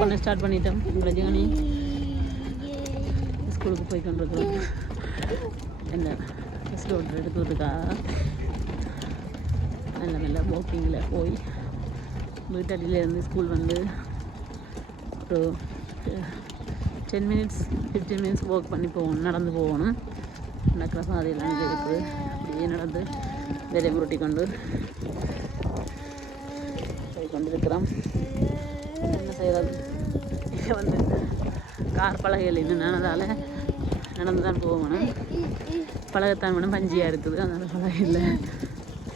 Walk பண்ண start பண்ணிட்டோம். எங்களை ஜேர்னி ஸ்கூலுக்கு போய் கொண்டிருக்கிறோம். என்ன ஃபஸ்ட் ஓட்டர் எடுக்கிறதுக்கா நல்ல நல்ல வாக்கிங்கில் போய் வீட்டடியிலேருந்து ஸ்கூல் வந்து ஒரு 10 minutes 15 minutes வாக் பண்ணி போகணும், நடந்து போகணும். நடக்கிற பாதையெல்லாம் இருக்குது. அப்படியே நடந்து வேலை உருட்டி கொண்டு போய் கொண்டிருக்கிறோம். என்ன செய்கிறது, இங்கே வந்து கார் பலகைகள் இன்னும் நடந்தால் நடந்து தான் போகணும். பழகத்தான் வேணும், பஞ்சியாக இருக்குது, அதனால் பலகை இல்லை.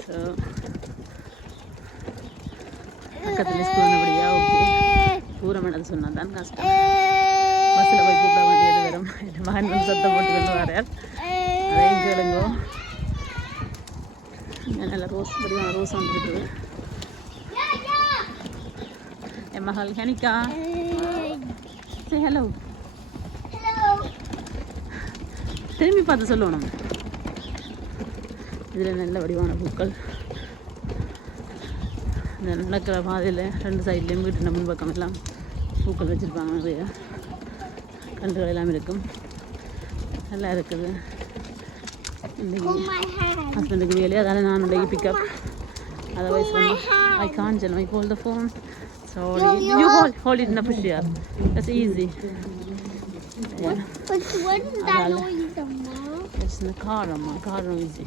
ஸோ பக்கத்தில் ஸ்கூல் அப்படியா ஓகே, தூரம் நடந்து சொன்னால் தான் கஷ்டம். பஸ்ஸில் போய் கூப்பிட வேண்டியது வரும். மகன் வந்து சத்தம் போட்டு கொண்டு வரார், அதையும் கேளுங்கோ. நல்ல ரோஸ் வடிவான ரோஸ் வந்துருக்குது. என் மகள் ஹனிகா, சே ஹலோ. திரும்பி பார்த்து சொல்லணும். இதில் நல்ல வடிவான பூக்கள். இந்த நடக்கிற பாதையில் 2 சைட்லேயும் வீட்டு முன் பக்கம் எல்லாம் பூக்கள் வச்சுருப்பாங்க. நிறைய கன்றுகள் எல்லாம் இருக்கும், நல்லா இருக்குது. இன்றைக்கி ஹஸ்பண்டுக்கு வேலையை, அதால் நான் இன்றைக்கி பிக்கப். அதர்வைஸ் வந்து I can't tell I hold the phone. Sorry, you hold it in the push here. That's easy. Yeah. But what is that noise, Amma? It's in the car, Amma. Car noisy.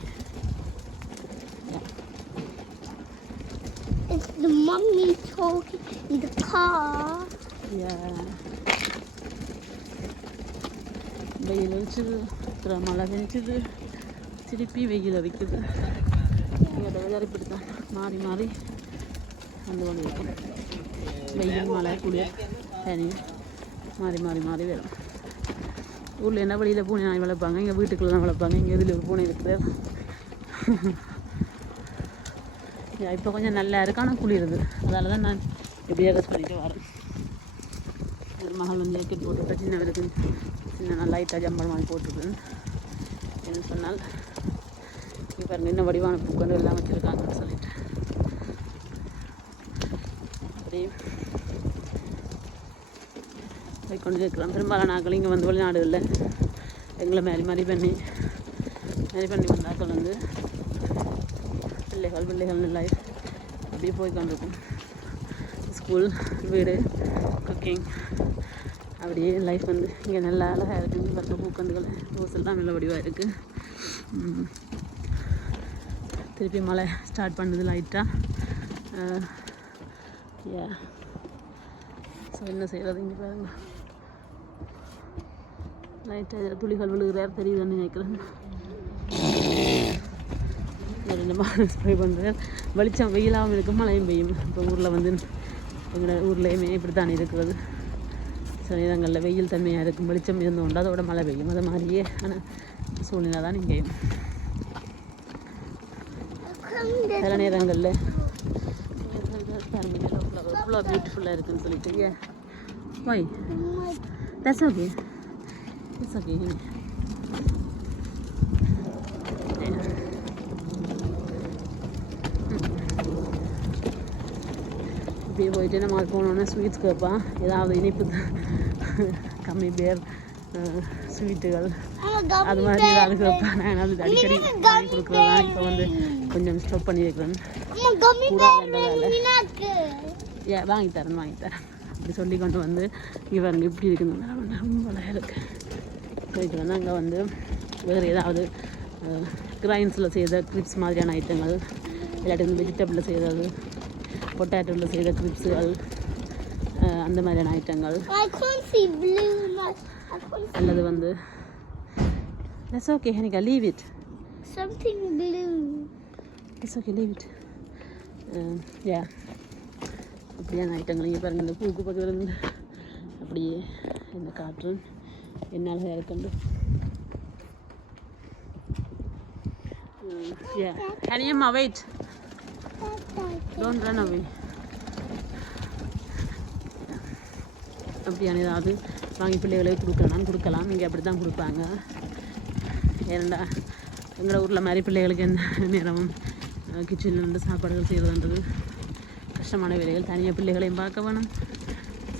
Yeah. It's the mommy talking in the car. Yeah. வெயில் வச்சுது, அப்புறம் மழை பெஞ்சுது, திருப்பி வெயில் அடிக்குது. இதோட weather இப்படி தான் மாறி மாறி வந்து கொண்டு இருக்கும். வெயில் மழை குளிர் தனி மாறி மாறி மாறி வரும். ஊரில் என்ன வழியில் பூனை நாய் வளர்ப்பாங்க, இங்கே வீட்டுக்குள்ளே தான் வளர்ப்பாங்க. இங்கே இதில் ஒரு பூனை இருக்குது. இப்போ கொஞ்சம் நல்லா இருக்கு, ஆனால் குளிருது. அதனால தான் நான் இப்படியே அட்ஜஸ்ட் பண்ணிட்டு வரேன். மகள் வந்து ஜாக்கெட் போட்டுவிட்டா, சின்னவருக்கு சின்ன லைட்டாக ஜம்பல் மாதிரி போட்டுருக்குன்னு என்ன சொன்னால், இப்போ இன்னும் வடிவான பூக்கள் எல்லாம் வச்சுருக்காங்கன்னு சொல்லிட்டு அப்படி போய் கொண்டு இருக்கிறோம். பெரும்பாலான நாட்கள் இங்கே வந்து வெளிநாடுகளில் எங்களை மாதிரி பண்ணி வந்தாக்கள் வந்து பிள்ளைகள் லைஃப் அப்படியே போய் கொண்டிருக்கும். ஸ்கூல், வீடு, குக்கிங், அப்படியே லைஃப் வந்து இங்கே நல்லா அழகாக இருக்குது. பக்க பூக்கண்டுகள் ரோஸ் எல்லாம் நல்ல வடிவாக இருக்குது. திருப்பி மழை ஸ்டார்ட் பண்ணுது லைட்டாக. ஸோ என்ன செய்கிறது, இங்கே பாருங்க லைட்டாக இதில் துளிகள் விழுகிறார், தெரியுதுன்னு நினைக்கிறேன். 2 மாதம் ஸ்ப்ரே பண்ணுறார். வெளிச்சம் வெயிலாகவும் இருக்கும், மழையும் பெய்யும். இப்போ ஊரில் வந்து எங்களோட ஊர்லேயுமே இப்படி தான் இருக்கிறது. சில நேரங்களில் வெயில் தன்மையாக இருக்கும், வெளிச்சம் இருந்தோண்டு அதோட மழை பெய்யும். அது மாதிரியே ஆனால் சூழ்நிலை தான் இங்கேயும். சில நேரங்களில் எவ்வளோ பியூட்டிஃபுல்லாக இருக்குன்னு சொல்லிட்டு வை தட்ஸ் ஓகே, இட்ஸ் ஓகே. இப்படியே போயிட்டு நம்ம போனோன்னா ஸ்வீட்ஸ் கேட்பான், ஏதாவது இனிப்பு கம்மி பேர் ஸ்வீட்டுகள் அது மாதிரி ஏதாவது கேட்பான். நான் அது அடிக்கடி வாங்கி கொடுக்குறதா இப்போ வந்து கொஞ்சம் ஸ்டாப் பண்ணியிருக்கிறேன். கூடாதுன்றதால வாங்கி தரேன் அப்படி சொல்லி கொண்டு வந்து இவங்க இப்படி இருக்குதுன்னா ரொம்ப அழகாக இருக்குது. போயிட்டு வந்து அங்கே வந்து வேறு ஏதாவது கிரைன்ஸில் செய்த கிரிப்ஸ் மாதிரியான ஐட்டங்கள், இல்லாட்டி வந்து வெஜிடபிளில் செய்கிறது, பொட்டேட்டோவில் செய்த கிரிப்ஸுகள், அந்த மாதிரியான ஐட்டங்கள். அல்லது வந்து that's okay Hanika, leave it, something blue, it's okay, leave it. Yeah, அப்படியான ஐட்டங்கள் இங்கே பாருங்கள். இந்த பூக்கு பக்கத்தில் இருந்து அப்படியே இந்த காற்று என்னால் இருக்குண்டு. Yeah, Haniyamma, wait, don't run away. அப்படியான ஏதாவது வாங்கி பிள்ளைகளுக்கு கொடுக்கலாம். இங்கே அப்படி தான் கொடுப்பாங்க. ஏன்னா எங்களோட ஊரில் மாதிரி பிள்ளைகளுக்கு எந்த நேரமும் கிச்சனில் வந்து சாப்பாடுகள் செய்கிறதுன்றது கஷ்டமான வேலைகள். தனியாக பிள்ளைகளையும் பார்க்க வேணும்,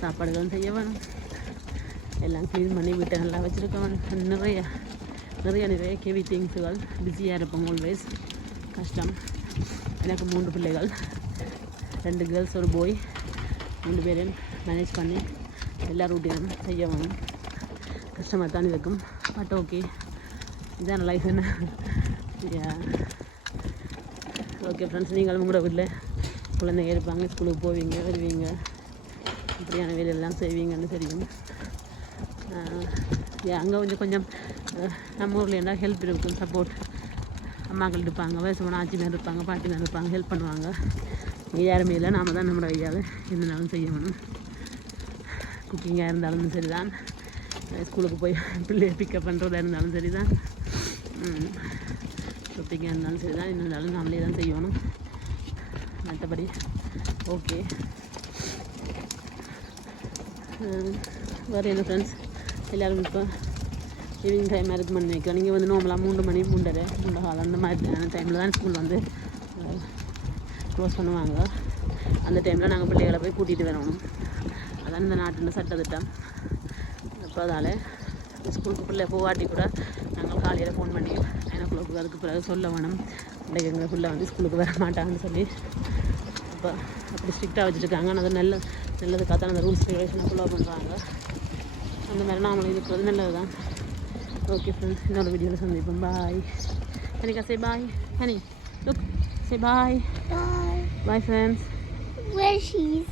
சாப்பாடுகளும் செய்ய வேணும், எல்லாம் க்ளீன் பண்ணி வீட்டை நல்லா வச்சுருக்க வேணும். நிறைய ஹெவி திங்ஸுகள், பிஸியாக இருப்போம் ஆல்வேஸ், கஷ்டம். எனக்கு 3 பிள்ளைகள், 2 கேர்ள்ஸ் ஒரு பாய், 3 பேரையும் மேனேஜ் பண்ணி எல்லா ரூட்டீனும் செய்ய வேணும். கஷ்டமாக தான் இருக்கும், பட் ஓகே, இதான் லைஃப். என்ன ஓகே ஃப்ரெண்ட்ஸ், நீங்களும் உங்களோட வீட்டில் குழந்தைங்க இருப்பாங்க, ஸ்கூலுக்கு போவீங்க வருவீங்க, இப்படியான வேலையெல்லாம் செய்வீங்கன்னு தெரியும். அங்கே கொஞ்சம் நம்ம ஊரில் என்ன ஹெல்ப் இருக்கும், சப்போர்ட் அம்மாக்கள் இருப்பாங்க, வயசுமான ஆட்சிமார் இருப்பாங்க, பாட்டிமார் இருப்பாங்க, ஹெல்ப் பண்ணுவாங்க. இங்கே யாருமே இல்லை, நாம் தான் நம்மளோட கையால் என்னனாலும் செய்யணும். குக்கிங்காக இருந்தாலும் சரி தான், ஸ்கூலுக்கு போய் பிள்ளையை பிக்கப் பண்ணுறதா இருந்தாலும் சரி தான், ஷாப்பிங்காக இருந்தாலும் சரி தான், இருந்தாலும் நம்மளே தான் செய்யணும். மற்றபடி ஓகே. வேறு என்ன ஃப்ரெண்ட்ஸ், எல்லோரும் இப்போ ஈவினிங் டைமாக இருக்கு பண்ணி வைக்கிறோம். நீங்கள் வந்து நார்மலாக 3 மணி 3:30 காலம் அந்த மாதிரி டைமில் தான் ஸ்கூல் வந்து க்ளோஸ் பண்ணுவாங்க. அந்த டைமில் நாங்கள் பிள்ளைகளை போய் கூட்டிகிட்டு வரணும். அதான் இந்த நாட்டில் சட்டத்திட்டம். அப்போ அதால் ஸ்கூலுக்கு பிள்ளை போவாட்டி கூட நாங்கள் காலையில் ஃபோன் பண்ணி 9 o'clock அதுக்கு பிறகு சொல்ல வேணும், இன்றைக்கு எங்களை பிள்ளை வந்து ஸ்கூலுக்கு வர மாட்டாங்கன்னு சொல்லி. அப்போ அப்படி ஸ்ட்ரிக்டாக வச்சுருக்காங்க. ஆனால் அது நல்லதுக்காக தான் அந்த ரூல்ஸ் ரெகுலேஷனை ஃபாலோ பண்ணுறாங்க. அந்த மாதிரி நாமளும் இருக்கிறது நல்லது தான். ஓகே ஃப்ரெண்ட்ஸ், இன்னொரு வீடியோவில் சந்திப்போம். பாய். Hanika, say bye. Honey, look, say bye. Bye. Bye, friends. Where she's